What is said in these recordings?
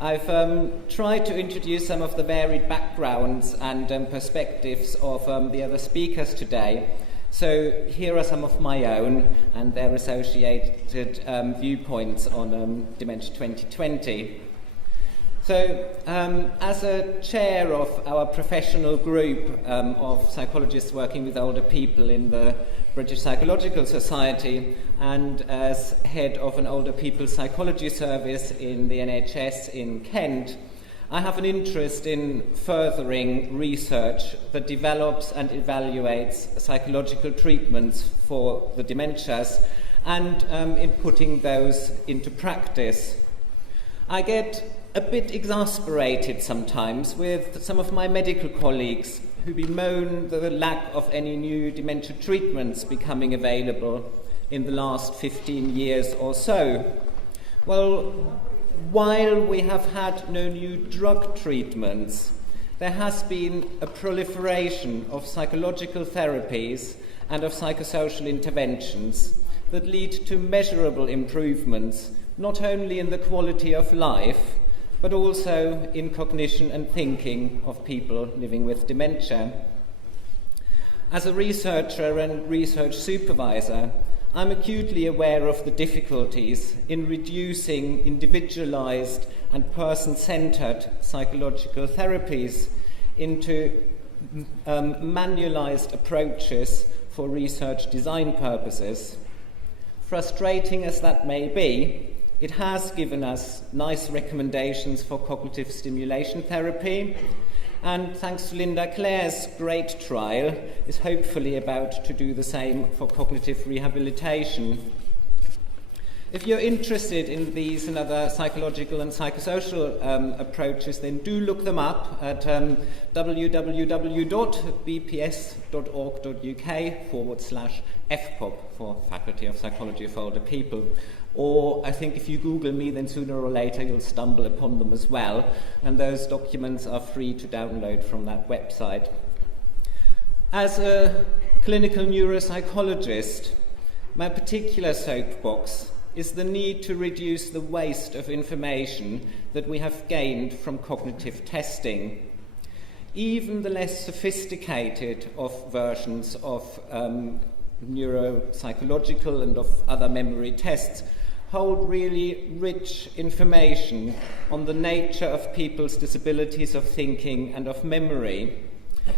I've tried to introduce some of the varied backgrounds and perspectives of the other speakers today. So here are some of my own and their associated viewpoints on Dementia 2020. So as a chair of our professional group of psychologists working with older people in the British Psychological Society, and as head of an older people's psychology service in the NHS in Kent, I have an interest in furthering research that develops and evaluates psychological treatments for the dementias and in putting those into practice. I get a bit exasperated sometimes with some of my medical colleagues who bemoan the lack of any new dementia treatments becoming available in the last 15 years or so. Well, while we have had no new drug treatments, there has been a proliferation of psychological therapies and of psychosocial interventions that lead to measurable improvements, not only in the quality of life, but also in cognition and thinking of people living with dementia. As a researcher and research supervisor, I'm acutely aware of the difficulties in reducing individualized and person-centered psychological therapies into manualized approaches for research design purposes. Frustrating as that may be, it has given us nice recommendations for cognitive stimulation therapy, and thanks to Linda Clare's great trial, is hopefully about to do the same for cognitive rehabilitation. If you're interested in these and other psychological and psychosocial approaches, then do look them up at www.bps.org.uk/FPOP for Faculty of Psychology of Older People. Or I think if you Google me, then sooner or later you'll stumble upon them as well, and those documents are free to download from that website. As a clinical neuropsychologist, my particular soapbox is the need to reduce the waste of information that we have gained from cognitive testing. Even the less sophisticated of versions of neuropsychological and of other memory tests hold really rich information on the nature of people's disabilities of thinking and of memory.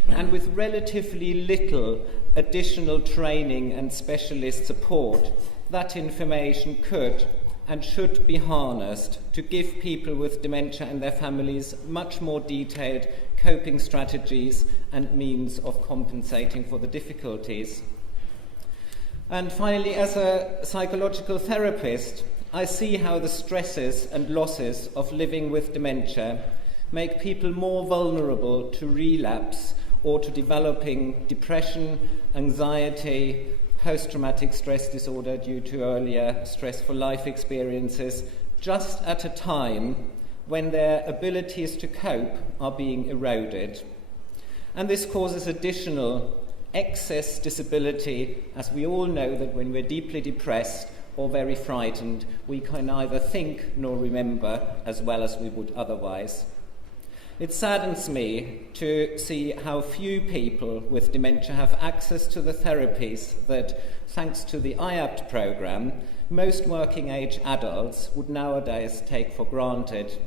And with relatively little additional training and specialist support, that information could and should be harnessed to give people with dementia and their families much more detailed coping strategies and means of compensating for the difficulties. And finally, as a psychological therapist, I see how the stresses and losses of living with dementia make people more vulnerable to relapse or to developing depression, anxiety, post-traumatic stress disorder due to earlier stressful life experiences, just at a time when their abilities to cope are being eroded. And this causes additional excess disability, as we all know that when we're deeply depressed or very frightened, we can neither think nor remember as well as we would otherwise. It saddens me to see how few people with dementia have access to the therapies that, thanks to the IAPT programme, most working-age adults would nowadays take for granted.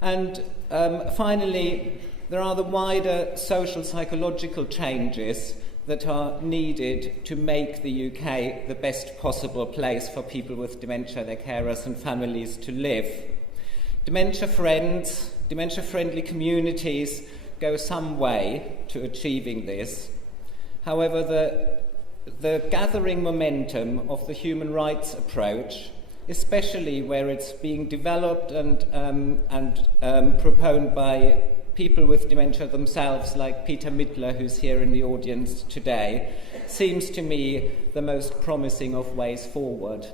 And finally, there are the wider social psychological changes that are needed to make the UK the best possible place for people with dementia, their carers and families to live. Dementia-friendly communities go some way to achieving this. However, the gathering momentum of the human rights approach, especially where it's being developed and proponed by people with dementia themselves, like Peter Mittler, who's here in the audience today, seems to me the most promising of ways forward.